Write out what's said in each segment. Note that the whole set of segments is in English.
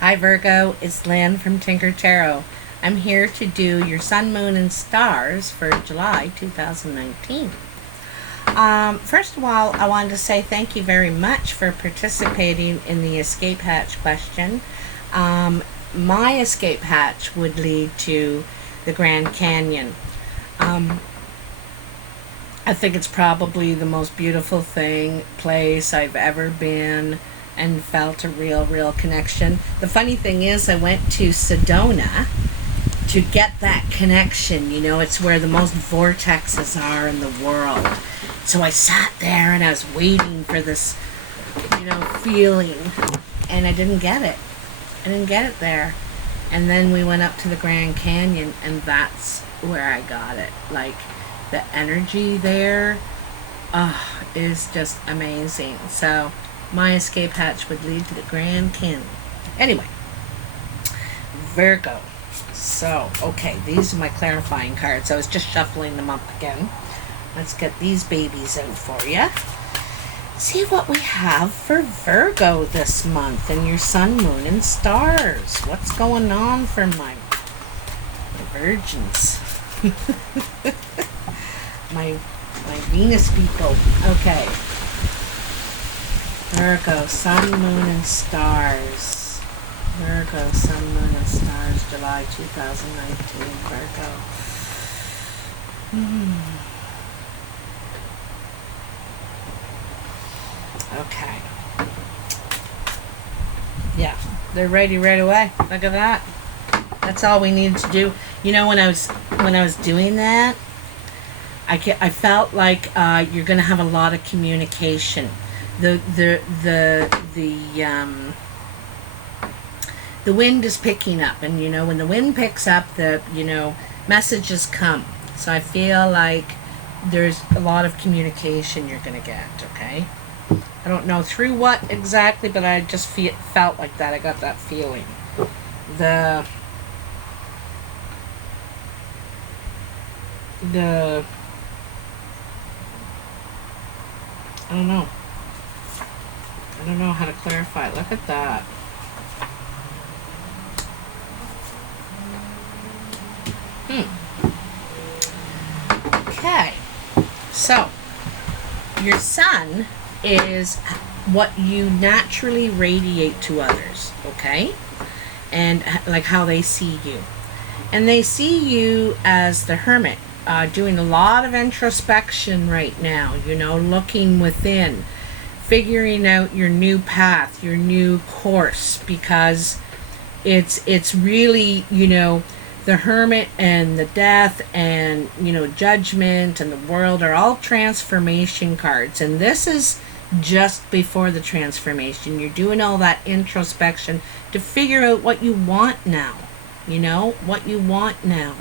Hi Virgo, it's Lynn from Tinker Tarot. I'm here to do your Sun, Moon, and Stars for July 2019. First of all, I wanted to say thank you very much for participating in the escape hatch question. My escape hatch would lead to the Grand Canyon. I think it's probably the most beautiful place I've ever been and felt a real connection. The funny thing is, I went to Sedona to get that connection. You know, it's where the most vortexes are in the world. So I sat there and I was waiting for this, feeling, and I didn't get it. I didn't get it there. And then we went up to the Grand Canyon, and that's where I got it. Like, the energy there is just amazing. So my escape hatch would lead to the Grand Canyon. Anyway, Virgo. So, okay, these are my clarifying cards. I was just shuffling them up again. Let's get these babies out for you. See what we have for Virgo this month and your Sun, Moon, and Stars. What's going on for my virgins? my Venus people. Okay. Virgo, Sun, Moon, and Stars. Virgo, Sun, Moon, and Stars, July 2019. Virgo. Okay. Yeah, they're ready right away. Look at that. That's all we needed to do. You know, when I was doing that, I felt like you're going to have a lot of communication. The wind is picking up, and when the wind picks up, the messages come. So I feel like there's a lot of communication you're going to get. Okay, I don't know through what exactly, but I just felt like that. I got that feeling. I don't know. I don't know how to clarify it. Look at that. Okay. So, your sun is what you naturally radiate to others, okay? And like how they see you. And they see you as the hermit, doing a lot of introspection right now, looking within, figuring out your new path, your new course, because it's really, the hermit and the death and, judgment and the world are all transformation cards. And this is just before the transformation. You're doing all that introspection to figure out what you want now, what you want now.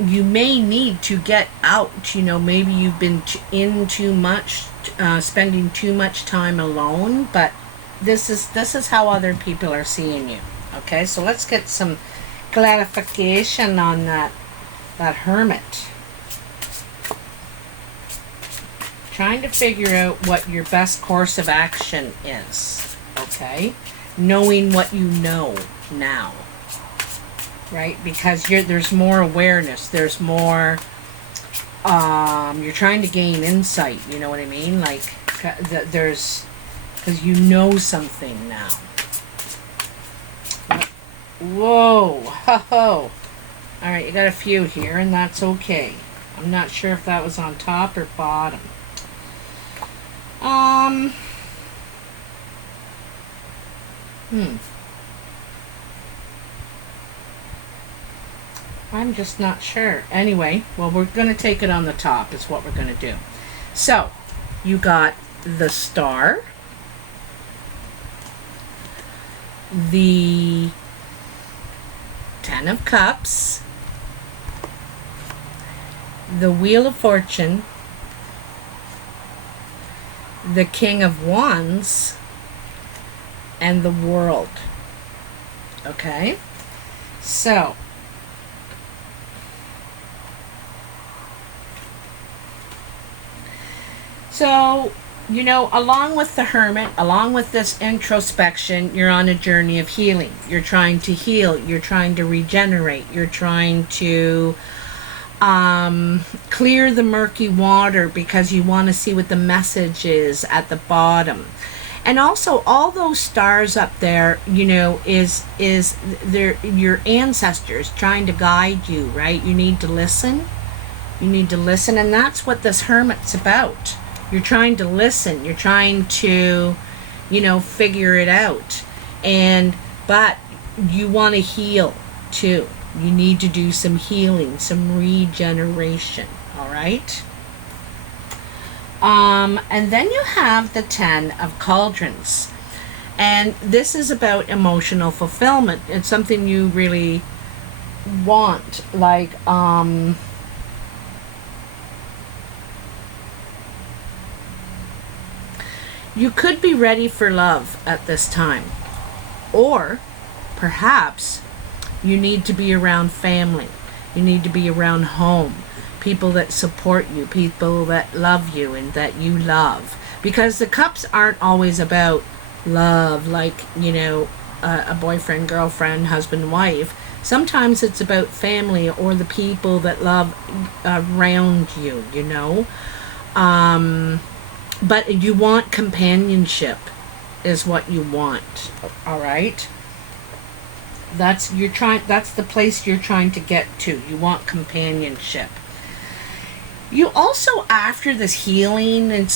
You may need to get out, maybe you've been in too much, spending too much time alone, but this is how other people are seeing you. Okay, so let's get some clarification on that hermit. Trying to figure out what your best course of action is. Okay, knowing what you know now. Right, because there's more awareness, there's more, you're trying to gain insight, you know what I mean? Like, because you know something now. Whoa, ho. Alright, you got a few here, and that's okay. I'm not sure if that was on top or bottom. I'm just not sure. Anyway, well, we're going to take it on the top is what we're going to do. So, you got the Star, the Ten of Cups, the Wheel of Fortune, the King of Wands, and the World. Okay? So, you know, along with the Hermit, along with this introspection, you're on a journey of healing. You're trying to heal. You're trying to regenerate. You're trying to clear the murky water because you want to see what the message is at the bottom. And also, all those stars up there, you know, is they're your ancestors trying to guide you, right? You need to listen. You need to listen, and that's what this Hermit's about. You're trying to listen. You're trying to, you know, figure it out. But you want to heal too. You need to do some healing, some regeneration. All right. And then you have the 10 of Cauldrons. And this is about emotional fulfillment. It's something you really want. Like, you could be ready for love at this time. Or perhaps you need to be around family. You need to be around home. People that support you, people that love you and that you love. Because the cups aren't always about love, like, you know, a boyfriend, girlfriend, husband, wife. Sometimes it's about family or the people that love around you, you know. But you want companionship is what you want. All right? That's the place you're trying to get to. You want companionship. You also, after this healing and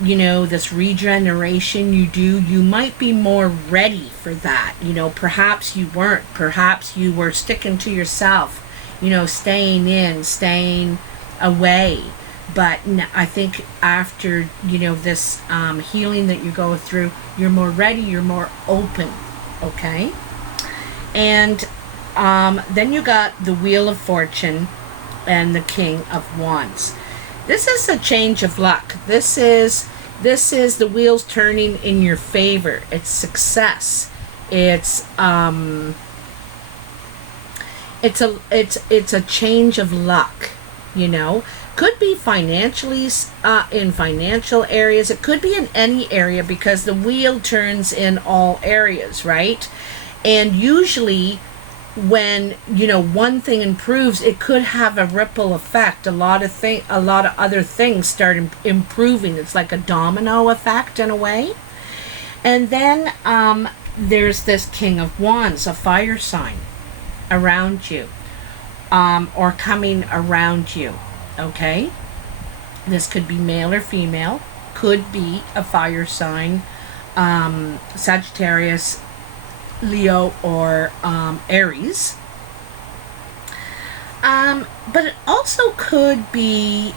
you know, this regeneration you might be more ready for that. You know, perhaps you weren't. Perhaps you were sticking to yourself, you know, staying in, staying away. But I think after, you know, this healing that you go through, you're more ready, you're more open, okay? And then you got the Wheel of Fortune and the King of Wands. This is a change of luck. This is the wheels turning in your favor. It's success. It's a change of luck, you know. Could be financially, in financial areas. It could be in any area because the wheel turns in all areas, right? And usually when, you know, one thing improves, it could have a ripple effect. A lot of other things start improving. It's like a domino effect in a way. And then there's this King of Wands, a fire sign around you, or coming around you. Okay, this could be male or female, could be a fire sign, Sagittarius, Leo, or Aries. But it also could be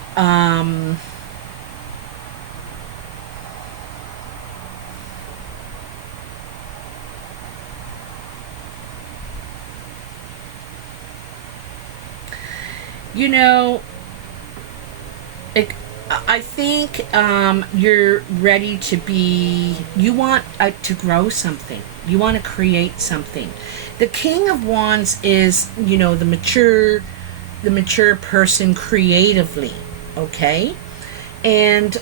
you know, I think you're ready to be, you want to grow something. You want to create something. The King of Wands is, you know, the mature person creatively, okay? And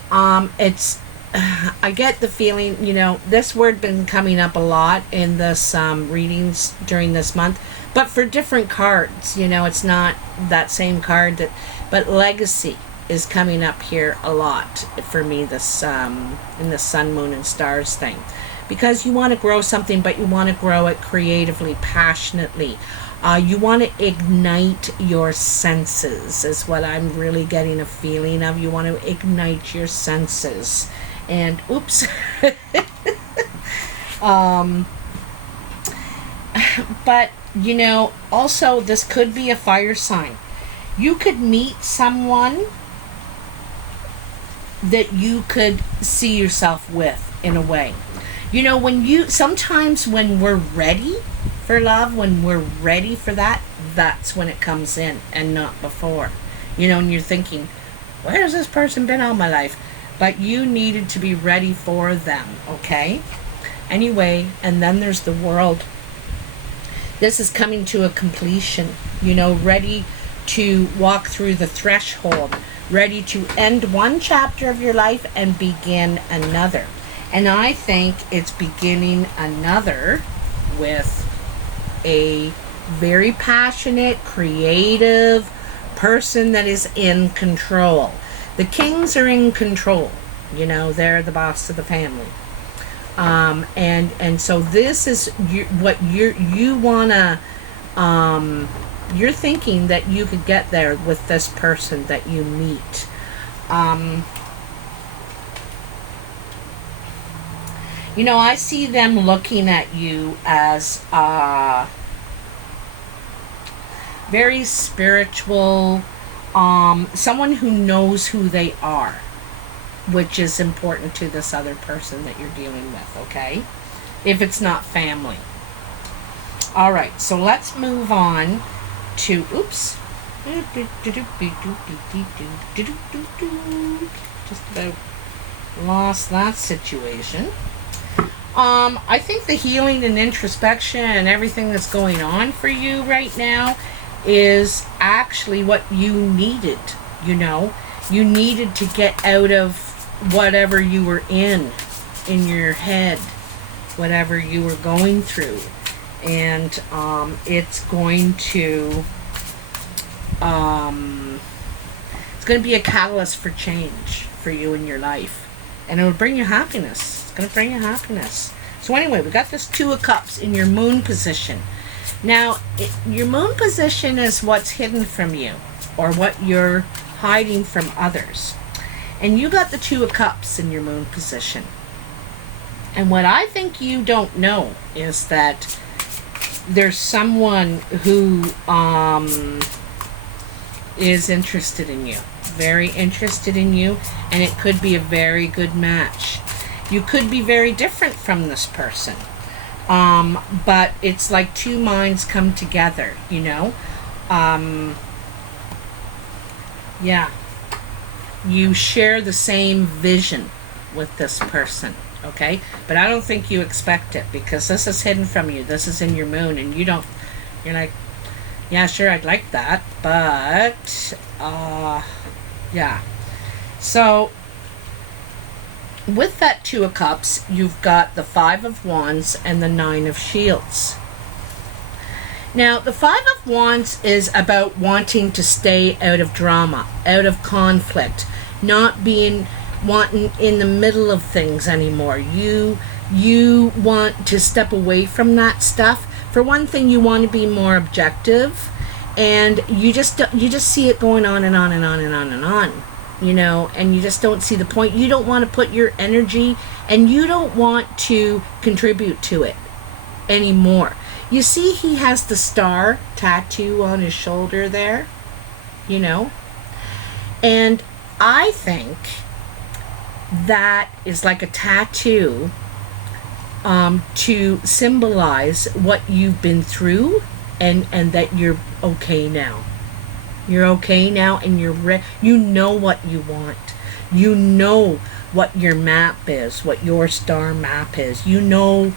it's, I get the feeling, you know, this word been coming up a lot in this readings during this month, but for different cards, you know, it's not that same card, but legacy is coming up here a lot for me, this in the sun, moon, and stars thing, because you want to grow something, but you want to grow it creatively, passionately. You want to ignite your senses is what I'm really getting a feeling of. You want to ignite your senses. And oops. But you know, also this could be a fire sign. You could meet someone that you could see yourself with in a way. You know, sometimes when we're ready for love, when we're ready for that, that's when it comes in and not before. You know, and you're thinking, where has this person been all my life? But you needed to be ready for them, okay? Anyway, and then there's the World. This is coming to a completion, you know, ready to walk through the threshold, ready to end one chapter of your life and begin another. And I think it's beginning another with a very passionate, creative person that is in control. The kings are in control. You know, they're the boss of the family. And so this is what you wanna, you're thinking that you could get there with this person that you meet. You know, I see them looking at you as very spiritual, someone who knows who they are, which is important to this other person that you're dealing with, okay? If it's not family. All right, so let's move on to, oops. Just about lost that situation. I think the healing and introspection and everything that's going on for you right now is actually what you needed, you know. You needed to get out of whatever you were in your head, whatever you were going through. And it's going to be a catalyst for change for you in your life. And it will bring you happiness. It's going to bring you happiness. So anyway, we got this Two of Cups in your moon position. Now, your moon position is what's hidden from you, or what you're hiding from others. And you got the Two of Cups in your moon position. And what I think you don't know is that there's someone who is interested in you. Very interested in you. And it could be a very good match. You could be very different from this person. But it's like two minds come together, you know. Yeah. You share the same vision with this person, okay? But I don't think you expect it, because this is hidden from you. This is in your moon, and you're like, yeah, sure, I'd like that, but, yeah. So, with that Two of Cups, you've got the Five of Wands and the Nine of Shields. Now, the Five of Wands is about wanting to stay out of drama, out of conflict, not wanting in the middle of things anymore. You want to step away from that stuff. For one thing, you want to be more objective, and you just see it going on and on and on and on and on. You know, and you just don't see the point. You don't want to put your energy, and you don't want to contribute to it anymore. You see, he has the star tattoo on his shoulder there, you know, and I think that is like a tattoo to symbolize what you've been through, and that you're okay now. You're okay now, and you know what you want. You know what your map is, what your star map is. You know,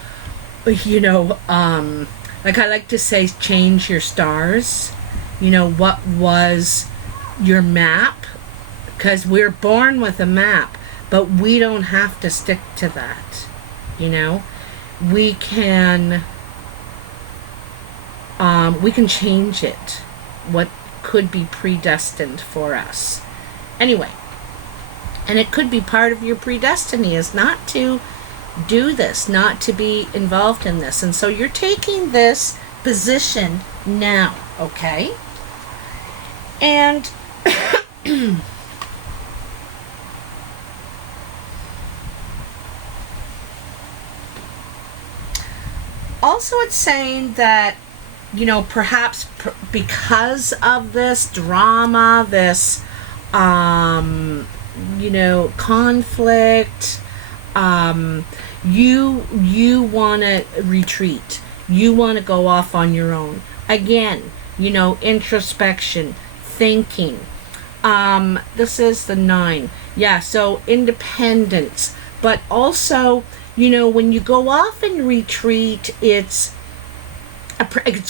like I like to say, change your stars. You know, what was your map? Because we're born with a map, but we don't have to stick to that. You know, we can change it. What could be predestined for us. Anyway, and it could be part of your predestiny is not to do this, not to be involved in this. And so you're taking this position now, okay? And also it's saying that, you know, perhaps because of this drama, this, you know, conflict, you want to retreat. You want to go off on your own. Again, you know, introspection, thinking. This is the 9. Yeah, so independence. But also, you know, when you go off and retreat, it's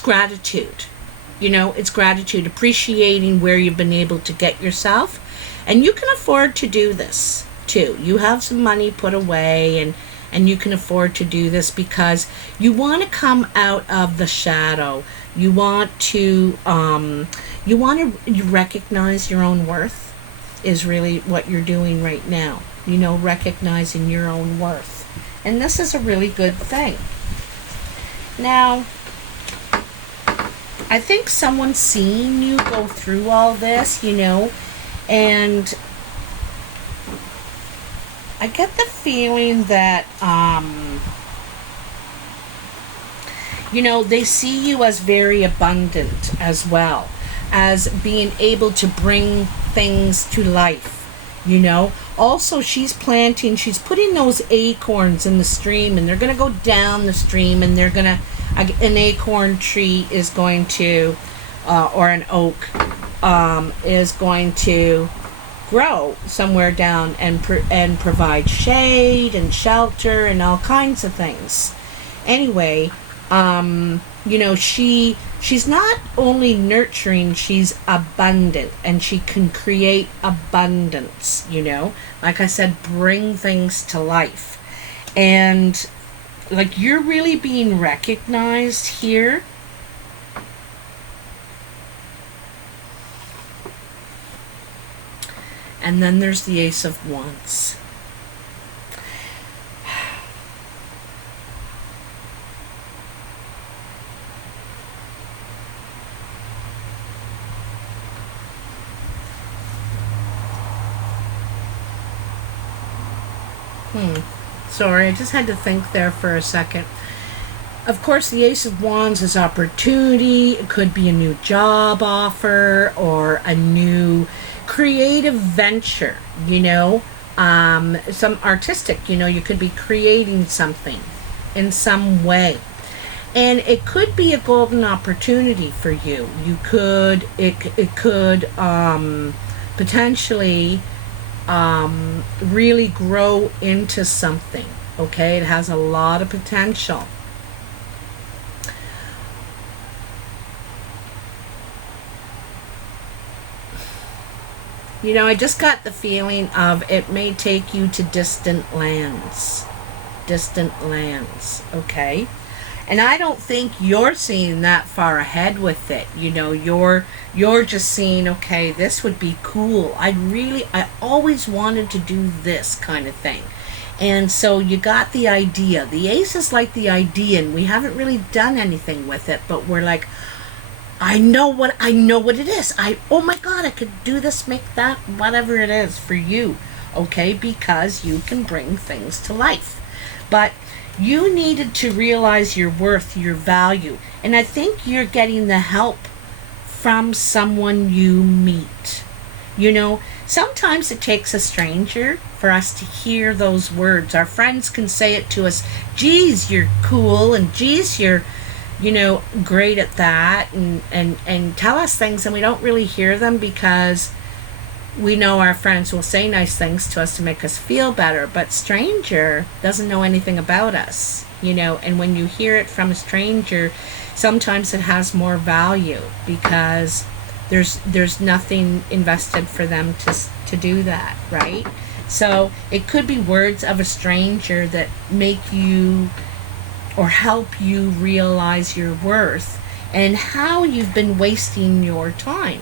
gratitude. You know, it's gratitude, appreciating where you've been able to get yourself, And you can afford to do this too. You have some money put away, and you can afford to do this because you want to come out of the shadow. You want to recognize your own worth is really what you're doing right now. Recognizing your own worth. And this is a really good thing. Now, I think someone's seeing you go through all this, and I get the feeling that, they see you as very abundant as well, as being able to bring things to life, Also, she's putting those acorns in the stream, and they're going to go down the stream, and an acorn tree is going to, or an oak, is going to grow somewhere down and provide shade and shelter and all kinds of things. Anyway, she's not only nurturing, she's abundant, and she can create abundance, like I said, bring things to life. And you're really being recognized here. And then there's the Ace of Wands. Sorry, I just had to think there for a second. Of course, the Ace of Wands is opportunity. It could be a new job offer or a new creative venture, some artistic, you could be creating something in some way. And it could be a golden opportunity for you. It could potentially really grow into something. Okay, it has a lot of potential. I just got the feeling of it may take you to distant lands, okay? And I don't think you're seeing that far ahead with it. You're just seeing, okay, this would be cool. I always wanted to do this kind of thing. And so you got the idea. The ace is like the idea, and we haven't really done anything with it, but we're like, I know what it is. Oh my God, I could do this, make that, whatever it is for you. Okay, because you can bring things to life. But you needed to realize your worth, your value. And I think you're getting the help from someone you meet. Sometimes it takes a stranger for us to hear those words. Our friends can say it to us, geez, you're cool, and geez, you're great at that, and tell us things, and we don't really hear them because we know our friends will say nice things to us to make us feel better, but stranger doesn't know anything about us, and when you hear it from a stranger, sometimes it has more value because there's nothing invested for them to do that, right? So it could be words of a stranger that make you or help you realize your worth and how you've been wasting your time.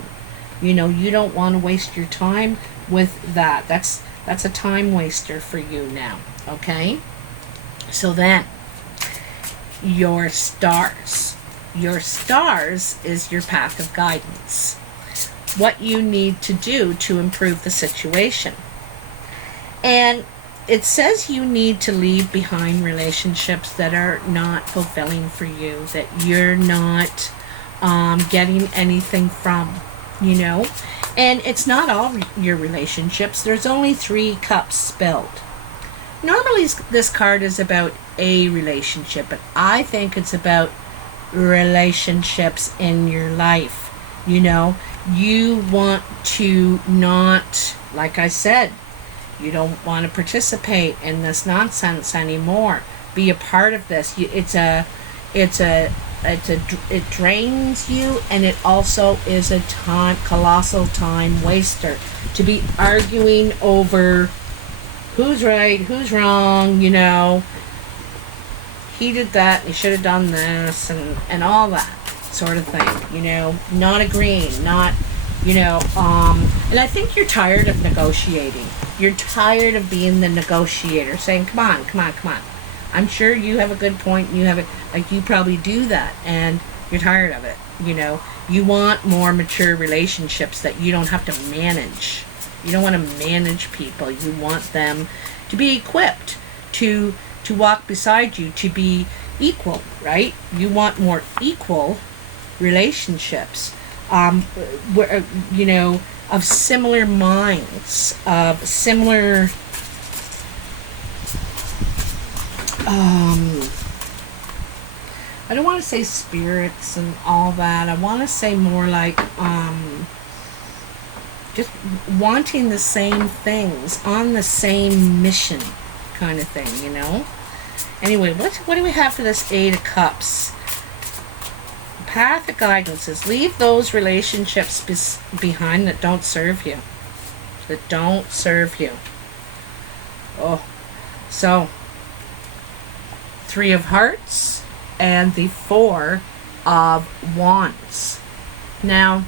You don't want to waste your time with that. That's a time waster for you now, okay? So then, your stars. Your stars is your path of guidance. What you need to do to improve the situation. And it says you need to leave behind relationships that are not fulfilling for you, that you're not getting anything from, And it's not all your relationships. There's only 3 cups spilled. Normally this card is about a relationship, but I think it's about relationships in your life. You want to not, like I said, you don't want to participate in this nonsense anymore. Be a part of this. It's a it drains you, and it also is a colossal time waster to be arguing over who's right, who's wrong, you know. He did that, he should have done this, and all that sort of thing, you know. Not agreeing, not, you know, and I think you're tired of negotiating. You're tired of being the negotiator, saying, come on, come on, come on. I'm sure you have a good point, and you have it, like, you probably do that, and you're tired of it, you know. You want more mature relationships that you don't have to manage. You don't want to manage people. You want them to be equipped to walk beside you, to be equal, right? You want more equal relationships, where, you know, of similar minds, of similar, I don't want to say spirits and all that. I want to say more like, just wanting the same things, on the same mission kind of thing, you know? Anyway, what do we have for this Eight of Cups? Path of guidance is leave those relationships behind that don't serve you. That don't serve you. Oh, so Three of Hearts and the Four of Wands. Now,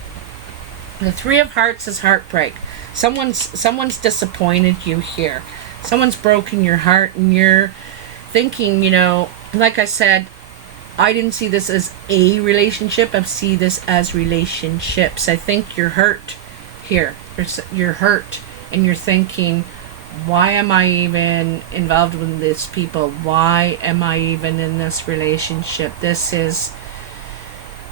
the Three of Hearts is heartbreak. Someone's disappointed you here. Someone's broken your heart, and you're thinking, you know, like I said, I didn't see this as a relationship. I see this as relationships. I think you're hurt here. You're hurt, and you're thinking, why am I even involved with these people? Why am I even in this relationship? It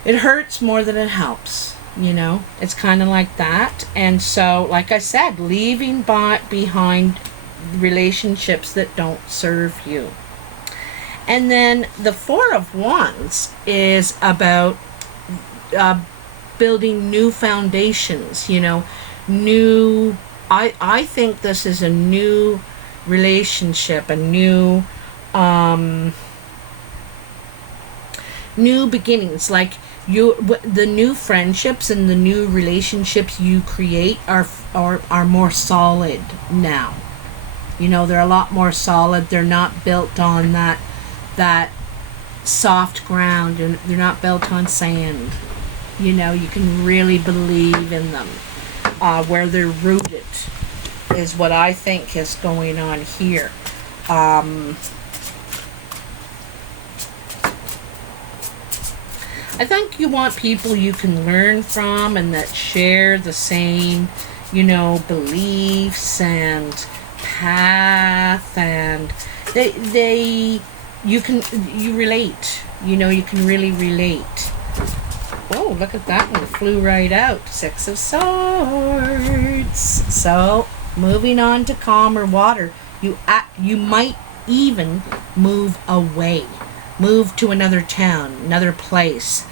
hurts more than it helps. You know, it's kind of like that. And so, like I said, leaving behind relationships that don't serve you. And then the Four of Wands is about building new foundations, you know, I think this is a new relationship, a new beginnings. Like, the new friendships and the new relationships you create are more solid now. You know, they're a lot more solid. They're not built on that soft ground. They're not built on sand. You know, you can really believe in them. Where they're rooted is what I think is going on here. I think you want people you can learn from and that share the same, you know, beliefs and path, and you relate. You know, you can really relate. Oh, look at that one. It flew right out. Six of Swords. So, moving on to calmer water. You might even move away. Move to another town, another place.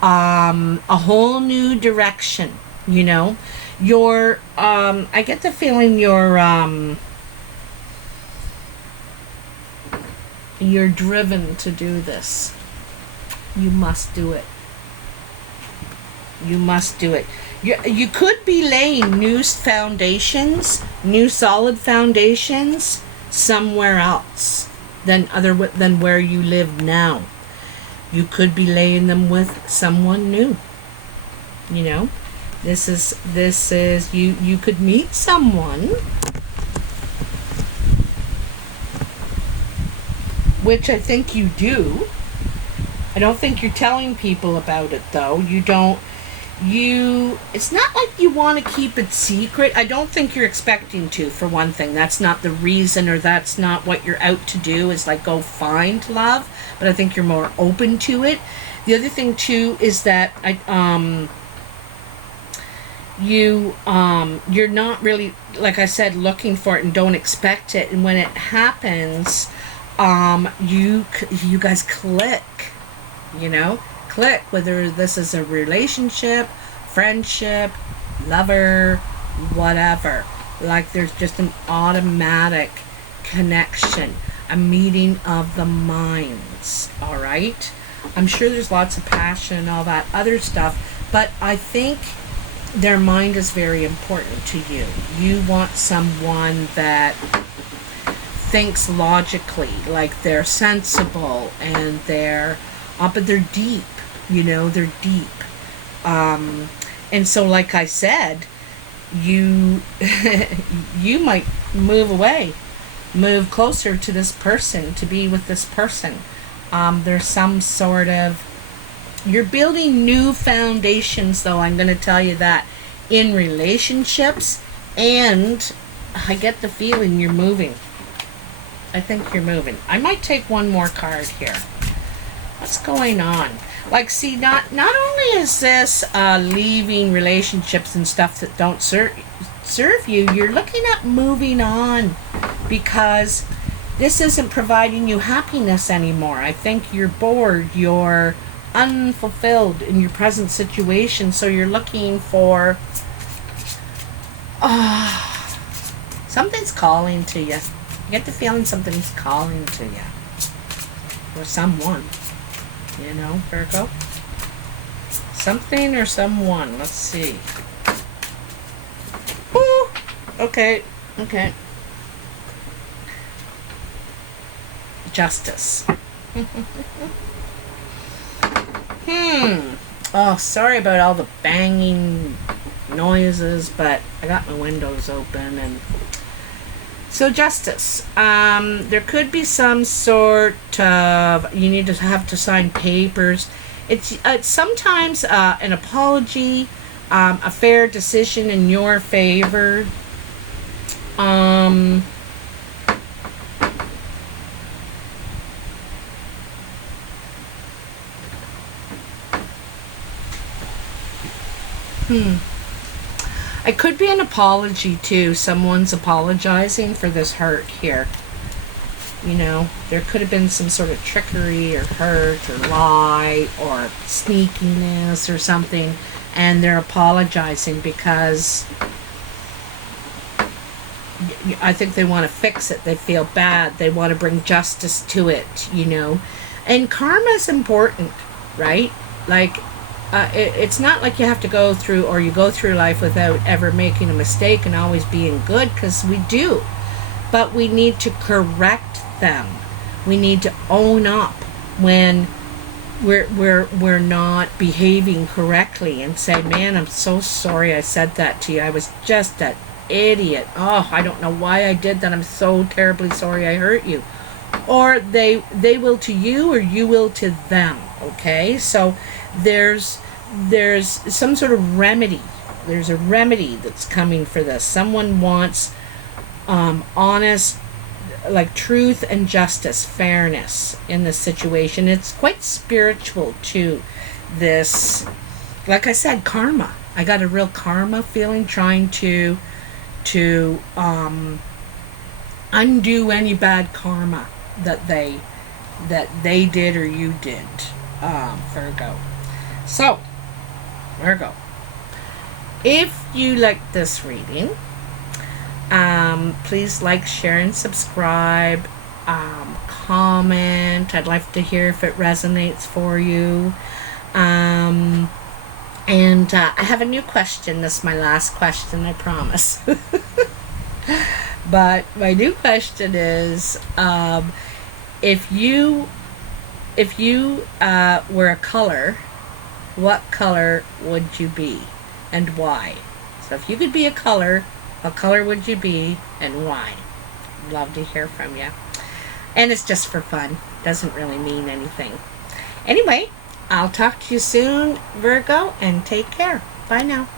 A whole new direction, you know. I get the feeling you're driven to do this. You must do it. You must do it. You could be laying new foundations, new solid foundations somewhere else than where you live now. You could be laying them with someone new. You know, this is you could meet someone, which I think you do. I don't think you're telling people about it, though. It's not like you want to keep it secret. I don't think you're expecting to, for one thing. That's not the reason, or that's not what you're out to do, is like go find love. But I think you're more open to it. The other thing too is that you're not really, like I said, looking for it and don't expect it. And when it happens, you guys click. You know, click, whether this is a relationship, friendship, lover, whatever. Like, there's just an automatic connection, a meeting of the minds. All right. I'm sure there's lots of passion and all that other stuff, but I think their mind is very important to you. You want someone that thinks logically, like they're sensible and but they're deep, they're deep. And so, like I said, you you might move closer to this person, to be with this person. There's some sort of, you're building new foundations, though, I'm going to tell you that, in relationships, and I get the feeling you're moving. I think you're moving. I might take one more card here. What's going on? Like, see, not only is this leaving relationships and stuff that don't serve you, you're looking at moving on, because this isn't providing you happiness anymore. I think you're bored, you're unfulfilled in your present situation, so you're looking for something's calling to you. You get the feeling something's calling to you, or someone, Virgo. Something or someone. Let's see. Ooh, okay. Justice. Oh, sorry about all the banging noises, but I got my windows open. And so justice. There could be some sort of, you need to have to sign papers. It's sometimes an apology, a fair decision in your favor. It could be an apology too. Someone's apologizing for this hurt here. There could have been some sort of trickery or hurt or lie or sneakiness or something, and they're apologizing because I think they want to fix it. They feel bad. They want to bring justice to it, And karma is important, right? Like, it's not like you have to go through life without ever making a mistake and always being good, because we do. But we need to correct them. We need to own up when we're not behaving correctly and say, man, I'm so sorry I said that to you. I was just an idiot. Oh, I don't know why I did that. I'm so terribly sorry I hurt you. Or they will to you, or you will to them. Okay? So there's some sort of remedy. There's a remedy that's coming for this. Someone wants honest, like truth and justice, fairness in this situation. It's quite spiritual too. This, like I said, karma. I got a real karma feeling, trying to undo any bad karma that they did or you did, Virgo. So, Virgo, if you like this reading, please like, share, and subscribe. Comment. I'd like to hear if it resonates for you. And I have a new question. This is my last question, I promise. But my new question is, if you were a color, what color would you be and why? So if you could be a color, what color would you be and why? Love to hear from you. And it's just for fun. Doesn't really mean anything. Anyway, I'll talk to you soon, Virgo, and take care. Bye now.